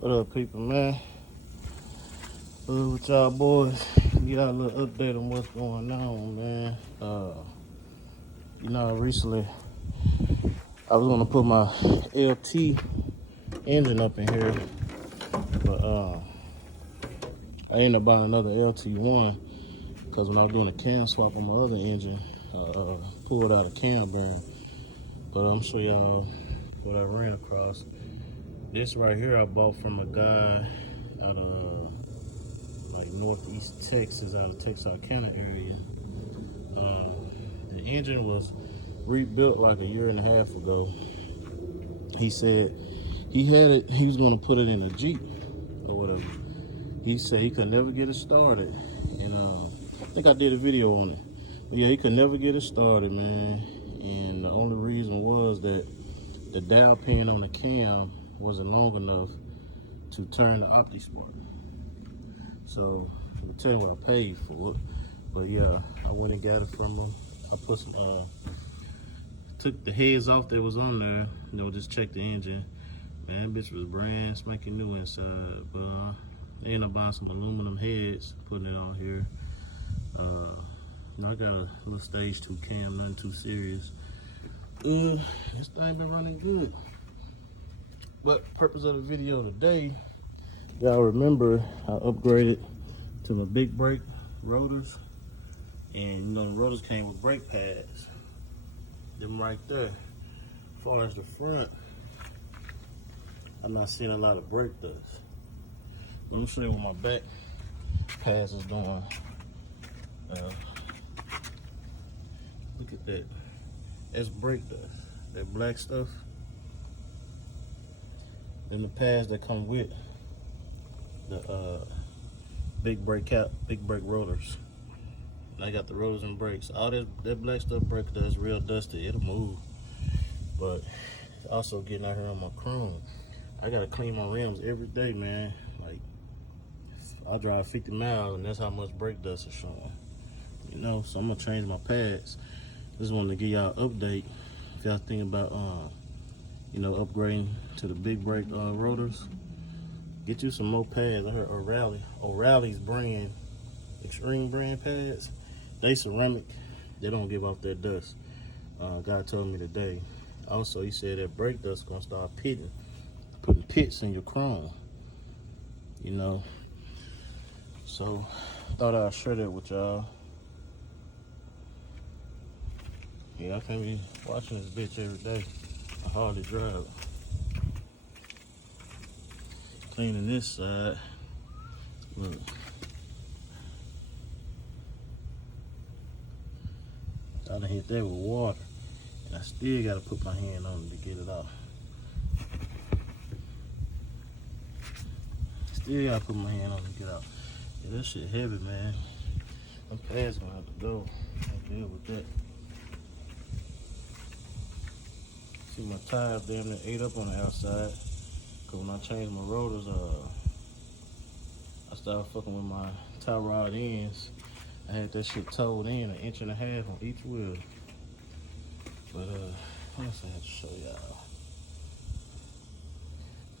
What up, people, man? With y'all boys, get y'all a little update on what's going on, man. Recently I was gonna put my LT engine up in here, but I ended up buying another LT1 because when I was doing a cam swap on my other engine, I pulled out a cam bearing. But I'm show y'all what I ran across. This right here I bought from a guy out of like northeast Texas, out of Texarkana area. The engine was rebuilt like a year and a half ago. He said he had it, he was gonna put it in a Jeep or whatever. He said he could never get it started. And I think I did a video on it. But yeah, he could never get it started, man. And the only reason was that the dial pin on the cam wasn't long enough to turn the OptiSpark. So I'll tell you what I paid for it. But yeah, I went and got it from him. I put some took the heads off that was on there, just check the engine. Man, that bitch was brand spanking new inside. But I ended up buying some aluminum heads, putting it on here. I got a little stage 2 cam, nothing too serious. This thing been running good. But purpose of the video today, y'all remember I upgraded to the big brake rotors. And the rotors came with brake pads. Them right there. As far as the front, I'm not seeing a lot of brake dust. Let me show you what my back pads is doing. Look at that. That's brake dust. That black stuff. Then the pads that come with the big brake rotors. And I got the rotors and brakes. All that black stuff brake dust is real dusty. It'll move. But it's also getting out here on my chrome. I gotta clean my rims every day, man. Like, I drive 50 miles and that's how much brake dust is showing. So I'm gonna change my pads. Just wanted to give y'all an update. If y'all think about upgrading to the big brake rotors, get you some more pads. I heard O'Reilly's brand, Extreme brand pads. They ceramic. They don't give off that dust. God told me today. Also, he said that brake dust gonna start putting pits in your chrome. So thought I'd share that with y'all. Yeah, I can't be watching this bitch every day. I hardly drive. Cleaning this side. Look. I done hit that with water. And I still gotta put my hand on it to get it off. Still gotta put my hand on it to get out. Yeah, that shit heavy, man. Them pads gonna have to go. I deal with that. See, my tires damn near ate up on the outside. Cause when I changed my rotors, I started fucking with my tie rod ends. I had that shit towed in 1.5 inches on each wheel. But what else I have to show y'all?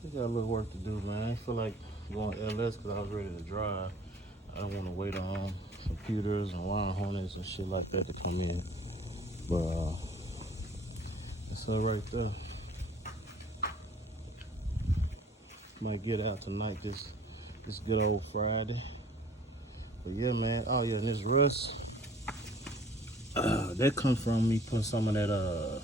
We got a little work to do, man. I feel like going LS because I was ready to drive. I don't want to wait on computers and wire harness and shit like that to come in. But that's all right there. Might get out tonight, this good old Friday. But yeah, man. Oh yeah, and this rust, that comes from me putting some of that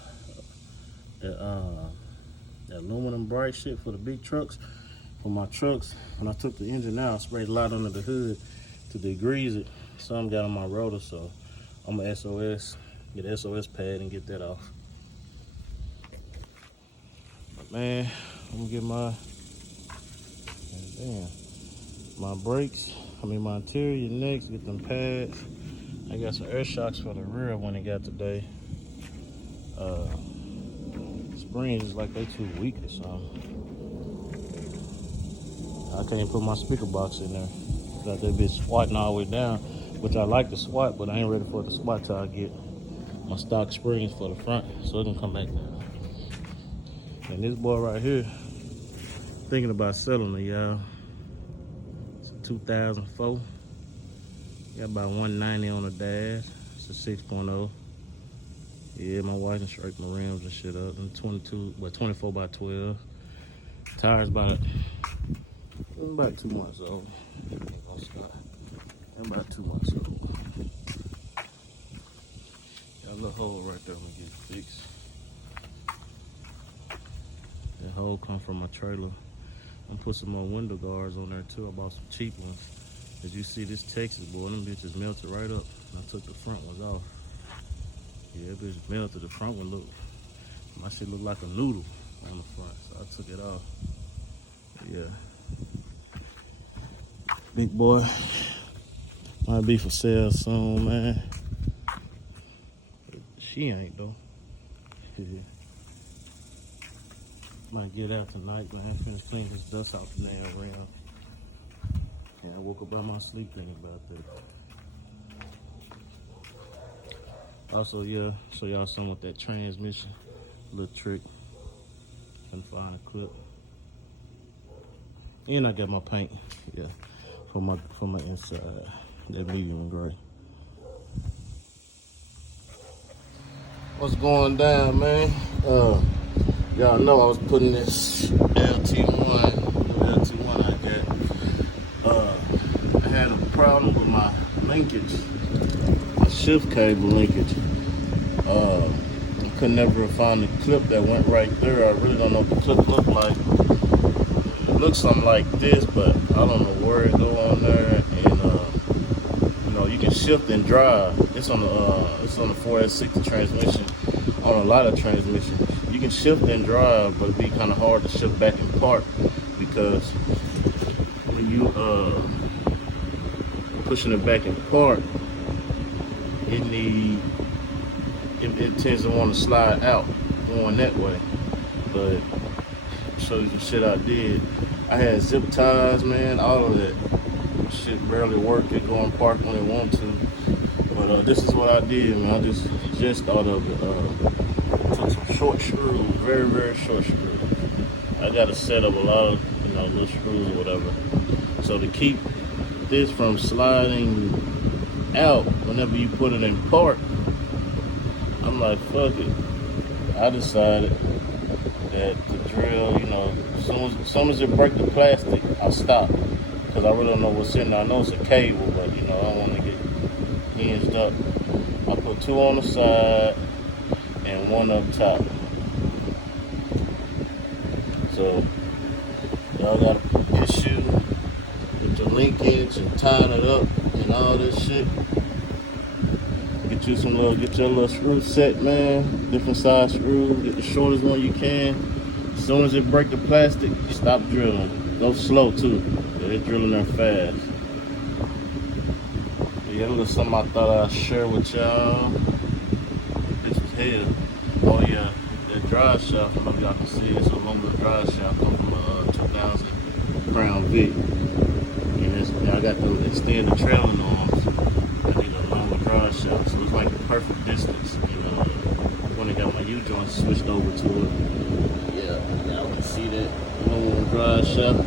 aluminum bright shit for the big trucks. For my trucks, when I took the engine out, I sprayed a lot under the hood to degrease it. Some got on my rotor, so I'm gonna get an SOS pad and get that off. But man, I'm gonna get my brakes. My interior next, get them pads. I got some air shocks for the rear when it got today. Springs is like they too weak or something. I can't even put my speaker box in there. Got that bitch swatting all the way down, which I like to swat, but I ain't ready for it to swat till I get my stock springs for the front, so it can come back. And this boy right here, Thinking about selling it, y'all. It's a 2004. Got about 190 on the dash. It's a 6.0. Yeah, my wife done straightened the rims and shit up. And 24 by 12. Tires about 2 months old. Ain't gonna stop. About 2 months old. Got a little hole right there. I'm gonna get it fixed. That hole come from my trailer. I'm put some more window guards on there too. I bought some cheap ones. As you see, this Texas boy, them bitches melted right up. I took the front ones off. Yeah, that bitch melted. The front one look, my shit look like a noodle on the front, so I took it off. Yeah. Big boy might be for sale soon, man. She ain't though. Might get out tonight, man. Finish clean this dust off the nail rim. Yeah, I woke up by my sleep thinking about that. Also, yeah, show y'all some with that transmission. Little trick. Couldn't find a clip. And I got my paint, yeah, for my inside. That medium gray. What's going down, man? Y'all know I was putting this LT1 I got. I had a problem with my linkage, the shift cable linkage. I could never find the clip that went right there. I really don't know what the clip looked like. It looks something like this, but I don't know where it go on there. And you know, you can shift and drive. It's on the 4S60 transmission. On a lot of transmissions, you can shift and drive, but it'd be kind of hard to shift back and park because when you pushing it back and park, it tends to want to slide out going that way. But I'll show you some shit I did. I had zip ties, man. All of that shit barely worked. It go and park when it want to. But this is what I did, man. I just thought of it. Took some short screws, very, very short screws. I got to set up a lot of, you know, little screws or whatever. So to keep this from sliding out whenever you put it in park, I'm like, fuck it. I decided that the drill, you know, as soon as it break the plastic, I stop. Because I really don't know what's in there. I know it's a cable, but, you know, I don't want to get hinged up. I put 2 on the side and 1 up top. So y'all got an issue with the linkage and tying it up and all this shit. Get your little screw set, man. Different size screws. Get the shortest one you can. As soon as it break the plastic, stop drilling. Go slow too. They're drilling there fast. Yeah, that was something I thought I'd share with y'all. This was hell. Oh yeah, that drive shaft, I don't know if y'all can see it. It's a longer drive shaft come from a 2000 Crown Vic. And I got to extend the trailing arms. I need a longer drive shaft, so it's like the perfect distance. You know, when I got my U-joints switched over to it. Yeah, y'all can see that long drive shaft.